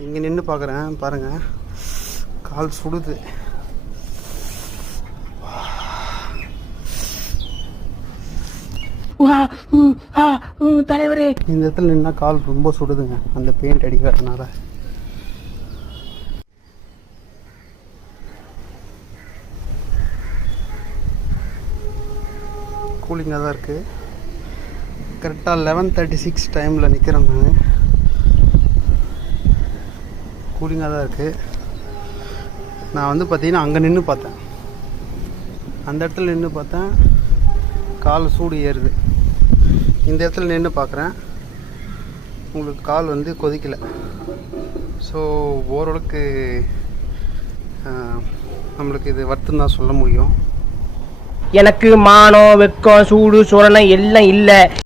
இங்கே நின்று பார்க்குறேன் பாருங்கள், கால் சுடுது. தலைவரே, இந்த இடத்துல நின்னா கால் ரொம்ப சுடுதுங்க, அந்த பெயிண்ட் அடிக்கிறதுனால. கூலிங்காக தான் இருக்குது. கரெக்டாக 11:36 டைமில் நிற்கிறேன் நான். கூலிங்காக தான் இருக்குது. நான் வந்து பார்த்தீங்கன்னா அங்கே நின்று பார்த்தேன், அந்த இடத்துல நின்று பார்த்தேன், கால் சூடு ஏறுது. இந்த இடத்துல நின்று பார்க்குறேன், உங்களுக்கு கால் வந்து கொதிக்கலை. ஸோ ஓரளவுக்கு நம்மளுக்கு இது வருத்தம் தான் சொல்ல முடியும். எனக்கு மானம், வெக்கம், சூடு, சுரணம் எல்லாம் இல்லை.